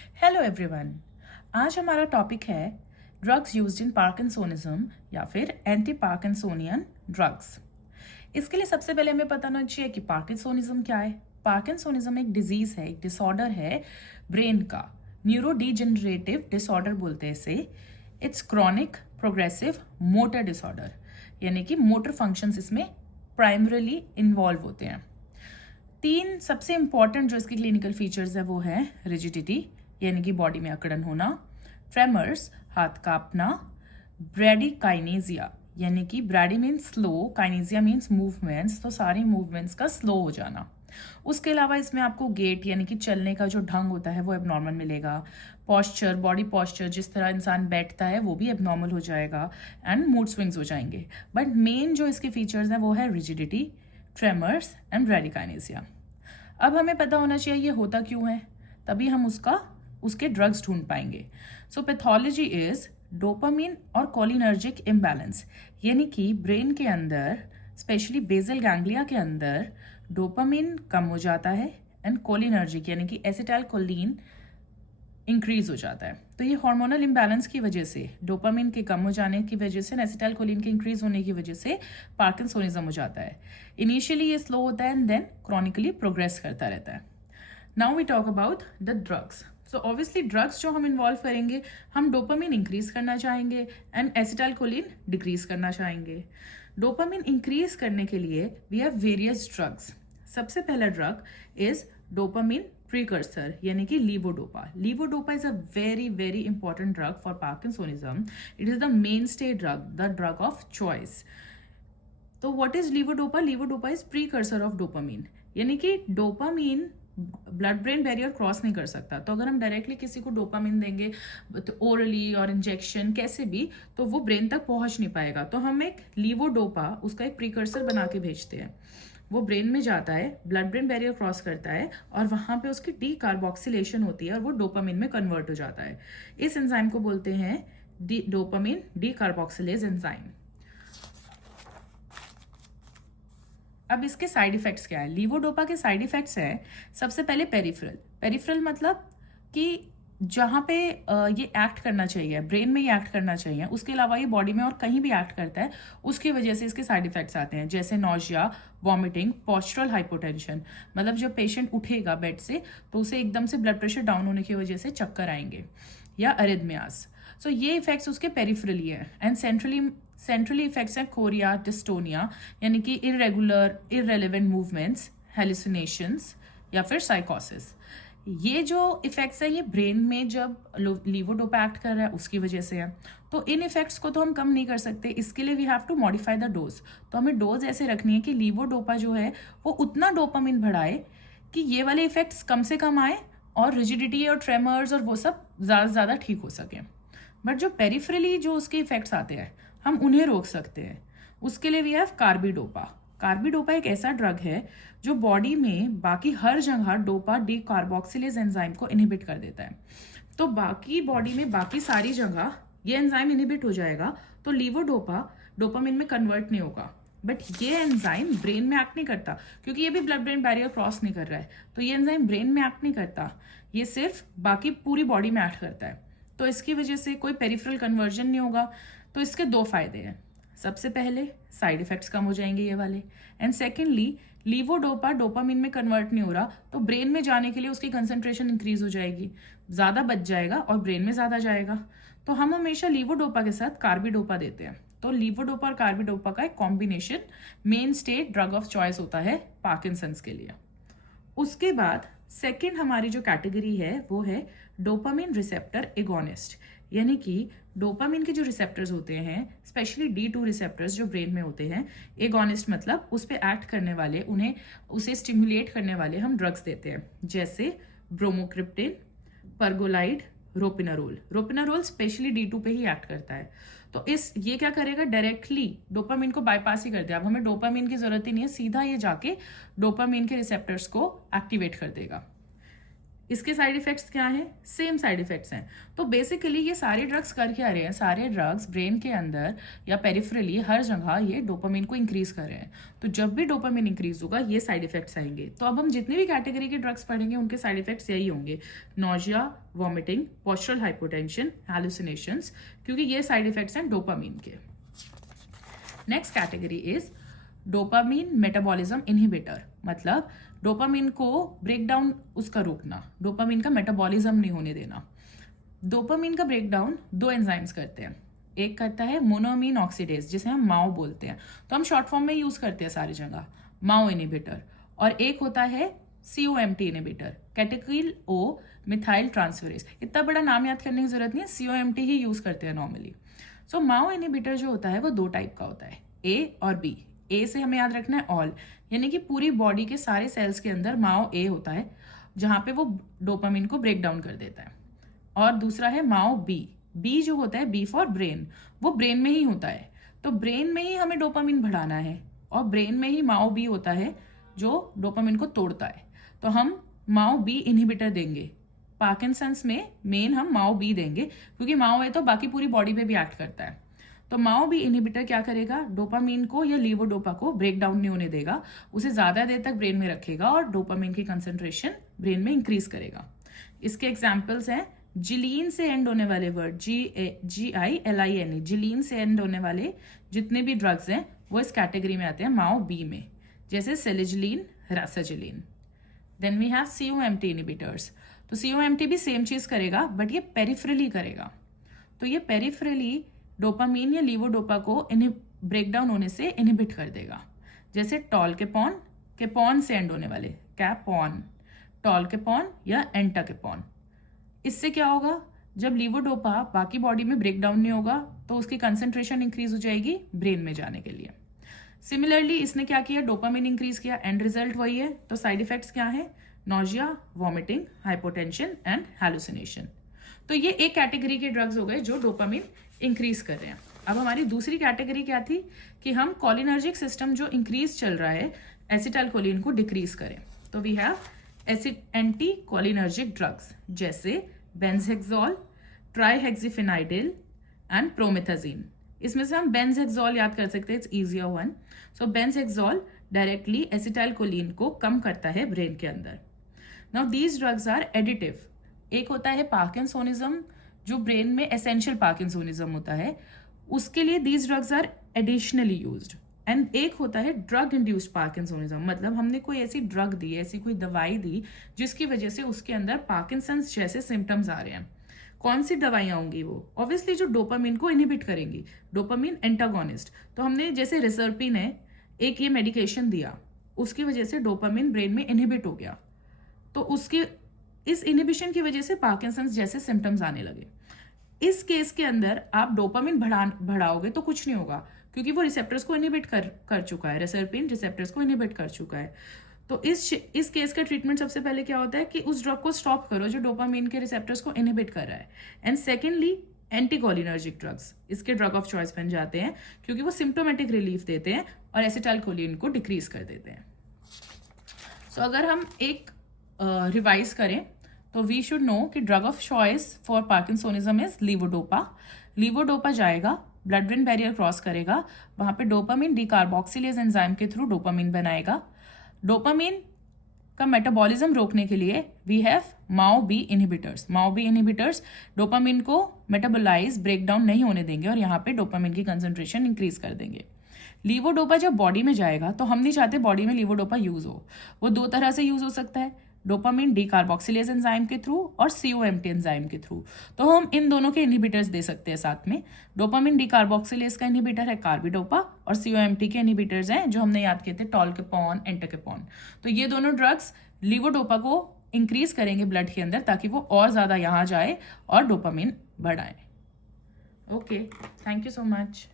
Hello everyone. आज हमारा topic है ड्रग्स यूज्ड इन पार्किंसोनिज्म या फिर एंटी पार्किंसोनियन ड्रग्स। इसके लिए सबसे पहले हमें पता होना चाहिए कि पार्किंसोनिज्म क्या है। पार्किंसोनिज्म एक डिजीज है, एक डिसऑर्डर है ब्रेन का। न्यूरो डिजेनरेटिव डिसऑर्डर बोलते हैं इसे। It's chronic progressive motor disorder, यानी कि मोटर फंक्शंस इसमें प्राइमरीली इन्वॉल्व होते हैं। तीन सबसे इंपॉर्टेंट जो इसके क्लिनिकल फीचर्स है वो है रिजिडिटी, यानी कि बॉडी में अकड़न होना, ट्रेमर्स हाथ कांपना, ब्रैडीकाइनेजिया, यानी कि brady means slow, kinesia means movements, तो सारी मूवमेंट्स का स्लो हो जाना। उसके अलावा इसमें आपको गेट यानी कि चलने का जो ढंग होता है वो एबनॉर्मल मिलेगा। पॉस्चर, बॉडी पॉस्चर, जिस तरह इंसान बैठता है वो भी एबनॉर्मल हो जाएगा एंड मूड स्विंग्स हो जाएंगे। बट मेन जो इसके फीचर्स हैं वो है रिजिडिटी, ट्रेमर्स एंड ब्रैडीकाइनेजिया। अब हमें पता होना चाहिए ये होता क्यों है, तभी हम उसके ड्रग्स ढूंढ पाएंगे। सो पैथोलॉजी इज डोपामिन और कोलिनर्जिक इम्बैलेंस, यानी कि ब्रेन के अंदर स्पेशली बेसल गैंग्लिया के अंदर डोपामिन कम हो जाता है एंड कोलिनर्जिक यानी कि एसिटाइलकोलिन इंक्रीज हो जाता है। तो ये हार्मोनल इम्बैलेंस की वजह से, डोपामिन के कम हो जाने की वजह से, एसिटाइलकोलिन के इंक्रीज होने की वजह से पार्किंसोनिज्म हो जाता है। इनिशियली ये स्लो होता है एंड देन क्रॉनिकली प्रोग्रेस करता रहता है। Now we talk about the drugs. So obviously drugs जो हम इन्वॉल्व करेंगे, हम डोपामिन इंक्रीज करना चाहेंगे एंड एसिटाइलकोलिन डिक्रीज करना चाहेंगे। डोपामिन इंक्रीज करने के लिए वी हैव वेरियस ड्रग्स। सबसे पहला ड्रग इज डोपामिन प्रीकर्सर, यानी कि levodopa. Levodopa is a very very important drug for parkinsonism. It is the mainstay drug, the drug of choice. तो what is levodopa? Levodopa is precursor of dopamine, यानी कि dopamine blood brain barrier cross नहीं कर सकता। तो अगर हम directly किसी को डोपामिन देंगे तो ओरली और इंजेक्शन कैसे भी, तो वो ब्रेन तक पहुंच नहीं पाएगा। तो हम एक लीवोडोपा उसका एक प्रीकर्सर बना के भेजते हैं। वो ब्रेन में जाता है, ब्लड ब्रेन बैरियर क्रॉस करता है और वहां पे उसकी डी कार्बोक्सिलेशन होती है और वो डोपामिन में कन्वर्ट हो जाता है। इस एंजाइम को बोलते हैं डोपामिन डी कार्बोक्सिलेज एंजाइम। अब इसके साइड इफेक्ट्स क्या है? लीवोडोपा के साइड इफेक्ट्स है सबसे पहले पेरिफेरल। पेरिफेरल मतलब कि जहाँ पे ये एक्ट करना चाहिए, ब्रेन में ये एक्ट करना चाहिए, उसके अलावा ये बॉडी में और कहीं भी एक्ट करता है, उसकी वजह से इसके साइड इफेक्ट्स आते हैं, जैसे नॉजिया, वॉमिटिंग, पोस्चरल हाइपोटेंशन। मतलब जब पेशेंट उठेगा बेड से तो उसे एकदम से ब्लड प्रेशर डाउन होने की वजह से चक्कर आएंगे, या अरिथमियास। सो ये इफेक्ट्स उसके पेरिफेरली है। एंड सेंट्रली इफेक्ट्स हैं कोरिया, डिस्टोनिया, यानी कि इरेगुलर इररेलेवेंट मूवमेंट्स, हेलुसिनेशंस या फिर साइकोसिस। ये जो इफेक्ट्स है ये ब्रेन में जब लीवोडोपा एक्ट कर रहा है उसकी वजह से है। तो इन इफेक्ट्स को तो हम कम नहीं कर सकते, इसके लिए we have to modify the dose. तो हमें डोज ऐसे रखनी है कि लीवोडोपा जो है वो उतना डोपामिन बढ़ाए कि ये वाले इफेक्ट्स कम से कम आए और रिजिडिटी और ट्रेमर्स और वो सब ज़्यादा से ज़्यादा ठीक हो सके। बट जो पेरिफेरली जो उसके इफेक्ट्स आते हैं हम उन्हें रोक सकते हैं। उसके लिए वी हैव कार्बिडोपा। कार्बिडोपा एक ऐसा ड्रग है जो बॉडी में बाकी हर जगह डोपा डी कार्बोक्सिलेज एंजाइम को इनहिबिट कर देता है। तो बाकी बॉडी में बाकी सारी जगह ये एंजाइम इनहिबिट हो जाएगा, तो लीवोडोपा डोपामिन में कन्वर्ट नहीं होगा। बट ये एंजाइम ब्रेन में एक्ट नहीं करता, क्योंकि ये भी ब्लड ब्रेन बैरियर क्रॉस नहीं कर रहा है। तो ये एंजाइम ब्रेन में एक्ट नहीं करता, ये सिर्फ बाकी पूरी बॉडी में एक्ट करता है। तो इसकी वजह से कोई पेरिफेरल कन्वर्जन नहीं होगा। तो इसके दो फायदे हैं। सबसे पहले साइड इफेक्ट्स कम हो जाएंगे ये वाले, एंड सेकेंडली लीवोडोपा डोपामिन में कन्वर्ट नहीं हो रहा, तो ब्रेन में जाने के लिए उसकी कंसंट्रेशन इंक्रीज हो जाएगी, ज़्यादा बच जाएगा और ब्रेन में ज़्यादा जाएगा। तो हम हमेशा लीवोडोपा के साथ कार्बिडोपा देते हैं। तो लीवोडोपा और कार्बिडोपा का एक combination main state drug of choice होता है पार्किंसंस के लिए। उसके बाद सेकेंड हमारी जो कैटेगरी है वो है डोपामिन रिसेप्टर एगोनिस्ट, यानी कि डोपामिन के जो रिसेप्टर्स होते हैं, स्पेशली D2 रिसेप्टर्स जो ब्रेन में होते हैं, एगोनिस्ट मतलब उस पर एक्ट करने वाले, उसे स्टिमुलेट करने वाले हम ड्रग्स देते हैं, जैसे ब्रोमोक्रिप्टिन, परगोलाइड, रोपिनारोल। रोपिनारोल स्पेशली D2 पे ही एक्ट करता है। तो ये क्या करेगा, डायरेक्टली डोपामिन को बाईपास ही कर दिया। अब हमें डोपामिन की जरूरत ही नहीं है, सीधा ये जाके डोपामिन के रिसेप्टर्स को एक्टिवेट कर देगा। इसके साइड इफेक्ट्स क्या हैं? सेम साइड इफेक्ट्स हैं। तो बेसिकली ये सारे ड्रग्स कर क्या रहे हैं? सारे ड्रग्स ब्रेन के अंदर या पेरिफेरली हर जगह ये डोपामिन को इंक्रीज कर रहे हैं। तो जब भी डोपामिन इंक्रीज होगा ये साइड इफेक्ट्स आएंगे। तो अब हम जितनी भी कैटेगरी के ड्रग्स पढ़ेंगे उनके साइड इफेक्ट्स यही होंगे, नोजिया, वॉमिटिंग, पोस्चरल हाइपोटेंशन, हैलुसिनेशंस, क्योंकि ये साइड इफेक्ट्स हैं डोपामिन के। Next category is dopamine metabolism inhibitor, मतलब डोपामिन को ब्रेक डाउन उसका रोकना, डोपामिन का मेटाबॉलिज्म नहीं होने देना। डोपामिन का ब्रेक डाउन दो एंजाइम्स करते हैं, एक करता है मोनोअमीन ऑक्सीडेज जिसे हम माओ बोलते हैं, तो हम शॉर्ट फॉर्म में यूज करते हैं सारी जगह, माओ इनहिबिटर, और एक होता है COMT इनहिबिटर, कैटेकिल ओ मिथाइल ट्रांसफेरेज। इतना बड़ा नाम याद करने की जरूरत नहीं है, COMT ही यूज करते हैं नॉर्मली। सो माओ इनहिबिटर जो होता है वो दो टाइप का होता है, ए और बी। ए से हमें याद रखना है ऑल, यानी कि पूरी बॉडी के सारे सेल्स के अंदर माओ ए होता है जहां पे वो डोपामिन को ब्रेक डाउन कर देता है। और दूसरा है माओ बी। बी जो होता है, बी फॉर ब्रेन, वो ब्रेन में ही होता है। तो ब्रेन में ही हमें डोपामिन बढ़ाना है और ब्रेन में ही माओ बी होता है जो डोपामिन को तोड़ता है। तो हम माओ बी इनहिबिटर देंगे। पार्किंसंस में मेन हम माओ बी देंगे क्योंकि माओ ए तो बाकी पूरी बॉडी पे भी एक्ट करता है। तो माओ बी इनहिबिटर क्या करेगा? डोपामिन को या लीवोडोपा को ब्रेक डाउन नहीं होने देगा, उसे ज्यादा देर तक ब्रेन में रखेगा और डोपामिन की कंसंट्रेशन ब्रेन में इंक्रीज करेगा। इसके एग्जाम्पल्स हैं जिलीन से एंड होने वाले वर्ड, GILIN, जिलीन से एंड होने वाले जितने भी ड्रग्स हैं वो इस कैटेगरी में आते हैं माओ बी में, जैसे selegiline, rasagiline. Then we have COMT inhibitors. तो COMT भी सेम चीज करेगा बट ये पेरिफेरली करेगा। तो ये पेरिफेरली डोपामिन या लीवोडोपा को ब्रेक डाउन होने से इनहिबिट कर देगा, जैसे टॉलकेपॉन, केपॉन से एंड होने वाले, कैपॉन, टॉलकेपॉन या एंटाकेपॉन। इससे क्या होगा? जब लीवोडोपा बाकी बॉडी में ब्रेक डाउन नहीं होगा तो उसकी कंसंट्रेशन इंक्रीज हो जाएगी ब्रेन में जाने के लिए। सिमिलरली इसने क्या किया? डोपामिन इंक्रीज किया, एंड रिजल्ट वही है। तो साइड इफेक्ट्स क्या है? Nausea, vomiting, hypotension and hallucination. तो ये एक कैटेगरी के ड्रग्स हो गए जो डोपामिन इंक्रीज कर रहे हैं। अब हमारी दूसरी कैटेगरी क्या थी कि हम कोलिनर्जिक सिस्टम जो इंक्रीज चल रहा है एसिटाइलकोलिन को डिक्रीज करें। तो we have anticholinergic drugs जैसे बेंजहेक्सोल, ट्राइहेक्सिफेनाइडिल एंड प्रोमेथाजीन। इसमें से हम बेंजहेक्सोल याद कर सकते हैं, it's easier one. So benzhexol directly acetylcholine को कम करता है ब्रेन के अंदर। Now these drugs are additive. एक होता है पार्किंसोनिज्म, जो ब्रेन में एसेंशियल पार्किंसोनिज्म होता है, उसके लिए these drugs are additionally used. And एक होता है ड्रग इंड्यूस्ड पार्किंसोनिज्म, मतलब हमने कोई ऐसी ड्रग दी, ऐसी कोई दवाई दी जिसकी वजह से उसके अंदर पार्किंसंस जैसे सिम्टम्स आ रहे हैं। कौन सी दवाइयाँ होंगी वो? ऑब्वियसली जो डोपामिन को इनहिबिट करेंगी, डोपामिन एंटागोनिस्ट। तो हमने जैसे रिजर्पिन है, एक ये मेडिकेशन दिया, उसकी वजह से डोपामिन ब्रेन में इनहिबिट हो गया, तो उसकी इस इनहिबिशन की वजह से पार्किंसंस जैसे सिम्टम्स आने लगे। इस केस के अंदर आप डोपामिन बढ़ाओगे तो कुछ नहीं होगा क्योंकि वो रिसेप्टर्स को इनहिबिट कर चुका है, रिजर्पिन रिसेप्टर्स को इनहिबिट कर चुका है। तो इस केस का ट्रीटमेंट सबसे पहले क्या होता है कि उस ड्रग को स्टॉप करो जो डोपामिन के रिसेप्टर्स को इनहिबिट कर रहा है। एंड सेकेंडली एंटीकोलिनर्जिक ड्रग्स इसके ड्रग ऑफ चॉइस बन जाते हैं क्योंकि वो सिम्टोमेटिक रिलीफ देते हैं और एसिटाइलकोलिन को डिक्रीज कर देते हैं। सो अगर हम एक रिवाइज करें तो वी शुड नो कि drug of choice for Parkinsonism is levodopa. Levodopa जाएगा, ब्लड ब्रेन बैरियर क्रॉस करेगा, वहां पे डोपामिन डीकार्बोक्सिलेज एंजाइम के थ्रू डोपामिन बनाएगा। डोपामिन का मेटाबॉलिज्म रोकने के लिए we have MAO B inhibitors. MAO B inhibitors dopamine को मेटाबोलाइज ब्रेक डाउन नहीं होने देंगे और यहाँ पे डोपामिन की कंसंट्रेशन इंक्रीज कर देंगे। लीवोडोपा जब बॉडी में जाएगा तो हम नहीं चाहते बॉडी में लीवोडोपा यूज हो, वो दो तरह से यूज हो सकता है, डोपामिन डीकार्बोक्सिलेज एंजाइम के थ्रू और COMT एंजाइम के थ्रू। तो हम इन दोनों के इनहिबिटर्स दे सकते हैं साथ में। डोपामिन डीकार्बोक्सिलेज का इनहिबिटर है कार्बिडोपा और COMT के इनहिबिटर्स हैं जो हमने याद किए थे टॉलकेपॉन, एंटाकेपॉन। तो ये दोनों ड्रग्स लीवोडोपा को इंक्रीज करेंगे ब्लड के अंदर ताकि वो और ज्यादा यहाँ जाए और डोपामिन बढ़ाए। Okay, thank you so much.